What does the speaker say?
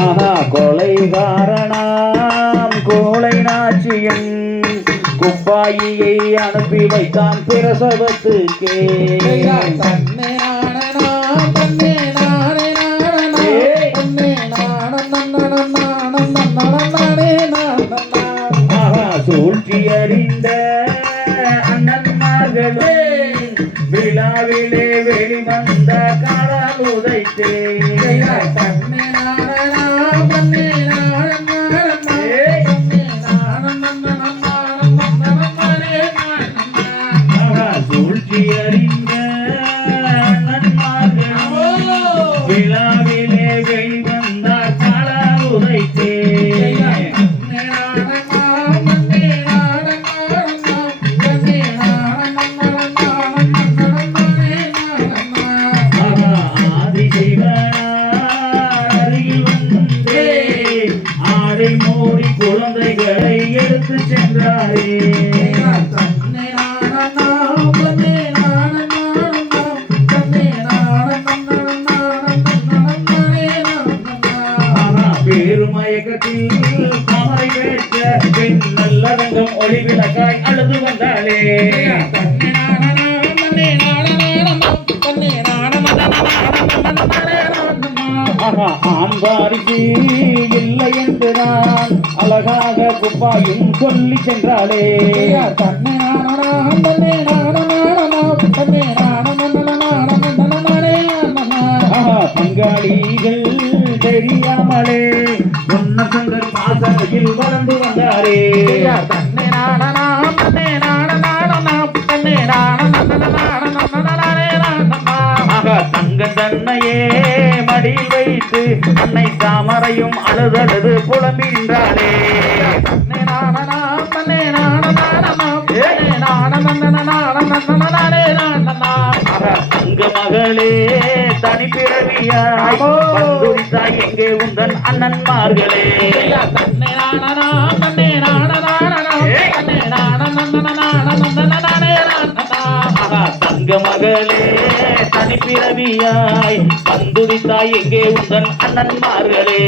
ஆஹா கொலைகாரணாம் கோலை நாச்சியன் குப்பாயியை அனுப்பி வைத்தான் பிரசவத்துக்கே. சூழ்ச்சி அறிந்த அண்ணன்மார்களே விழாவிலே வெளிவந்த காலம் உதைத்தே. சூழ்ச்சி அறிந்த அண்ணன்மார்களே விழாவிலே வெளிவந்த காலம் உதைத்தே. மோடி குழந்தைகளை எடுத்து சென்றாரே. பேருமயக்கத்தில் தாமரை கேட்க பெண் நல்லரங்கம் ஒளி விளக்காய் அழுது வந்தாளே. ஆண்பாரிக்கு இல்லை என்று நான் அழகாக குப்பாயும் சொல்லி சென்றாளே. பங்காளிகள் தெரியாமலே பொன்னசங்கர் பாசனையில் வளர்ந்து வந்தாரே. தங்க தன்னையே மடியில் வைத்து அன்னை தாமரையும் அழுதழுது புலம்பின்றாளே. தங்க மகளே தனி பிறவியாய் வந்துரித்தாய் எங்கே உந்தன் அண்ணன்மார்களே. தங்க மகளே தனி பிறவியாய் வந்துரித்தாய் எங்கே உந்தன் அண்ணன்மார்களே.